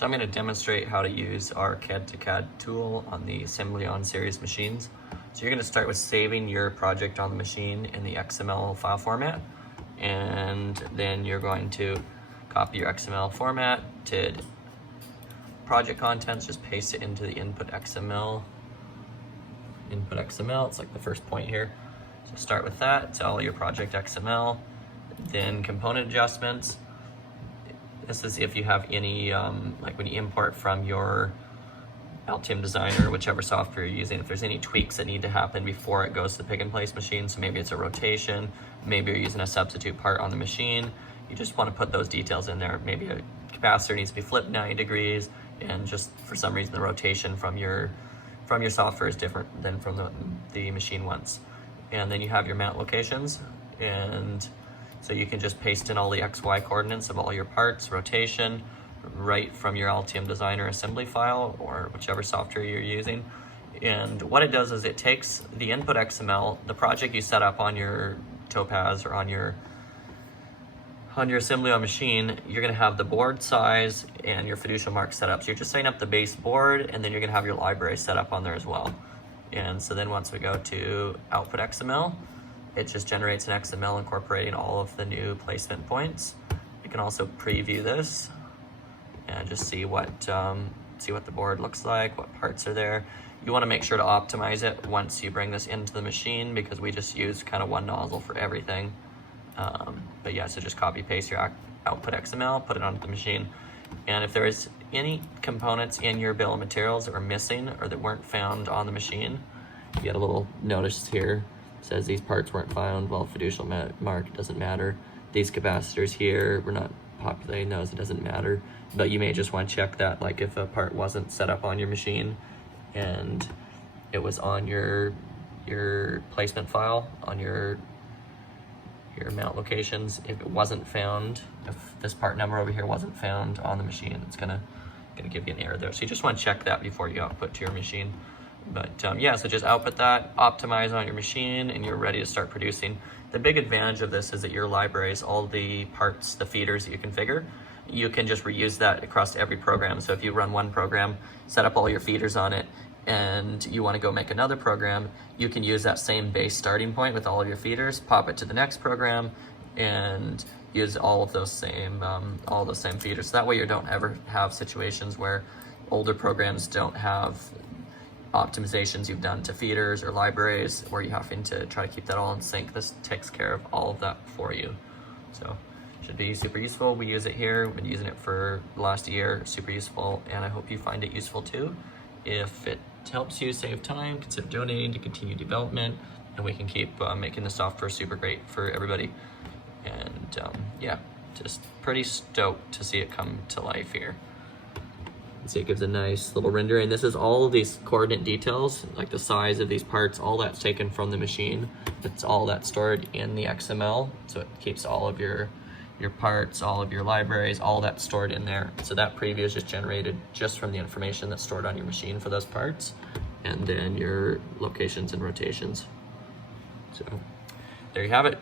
So I'm going to demonstrate how to use our Cad2Cad tool on the Assmebleon series machines. So you're going to start with saving your project on the machine in the XML file format, and then you're going to copy your XML format to project contents, just paste it into the input XML. It's like the first point here. So start with that, to all your project XML, then component adjustments. This is if you have any, like when you import from your Altium Designer, whichever software you're using, if there's any tweaks that need to happen before it goes to the pick and place machine. So maybe it's a rotation, maybe you're using a substitute part on the machine. You just want to put those details in there. Maybe a capacitor needs to be flipped 90 degrees, and just for some reason the rotation from your software is different than from the machine ones. And then you have your mount locations, and so you can just paste in all the XY coordinates of all your parts, rotation, right from your Altium Designer assembly file or whichever software you're using. And what it does is it takes the input XML, the project you set up on your Topaz or on your Assmebleon machine. You're going to have the board size and your fiducial mark set up. So you're just setting up the base board, and then you're going to have your library set up on there as well. And so then once we go to output XML, it just generates an XML incorporating all of the new placement points. You can also preview this and just see what the board looks like, what parts are there. You want to make sure to optimize it once you bring this into the machine, because we just use kind of one nozzle for everything. But yeah, so just copy paste your output XML, put it onto the machine. And if there is any components in your bill of materials that were missing or that weren't found on the machine, you get a little notice here. It says these parts weren't found. Well, fiducial mark doesn't matter. These capacitors here, we're not populating those, it doesn't matter. But you may just want to check that, like if a part wasn't set up on your machine and it was on your placement file on your mount locations, if it wasn't found, if this part number over here wasn't found on the machine, it's gonna give you an error there. So you just want to check that before you output to your machine. But yeah, so just output that, optimize on your machine, and you're ready to start producing. The big advantage of this is that your libraries, all the parts, the feeders that you configure, you can just reuse that across every program. So if you run one program, set up all your feeders on it, and you want to go make another program, you can use that same base starting point with all of your feeders, pop it to the next program, and use all of those same feeders. So that way you don't ever have situations where older programs don't have optimizations you've done to feeders or libraries where you have to try to keep that all in sync. This takes care of all of that for you. So should be super useful. We use it here. We've been using it for the last year. Super useful, and I hope you find it useful too. If it helps you save time, consider donating to continue development, and we can keep making the software super great for everybody. And yeah, just pretty stoked to see it come to life here. See, it gives a nice little rendering. This is all of these coordinate details, like the size of these parts, all that's taken from the machine. It's all that's stored in the XML, so it keeps all of your parts, all of your libraries, all that's stored in there. So that preview is just generated just from the information that's stored on your machine for those parts, and then your locations and rotations. So there you have it.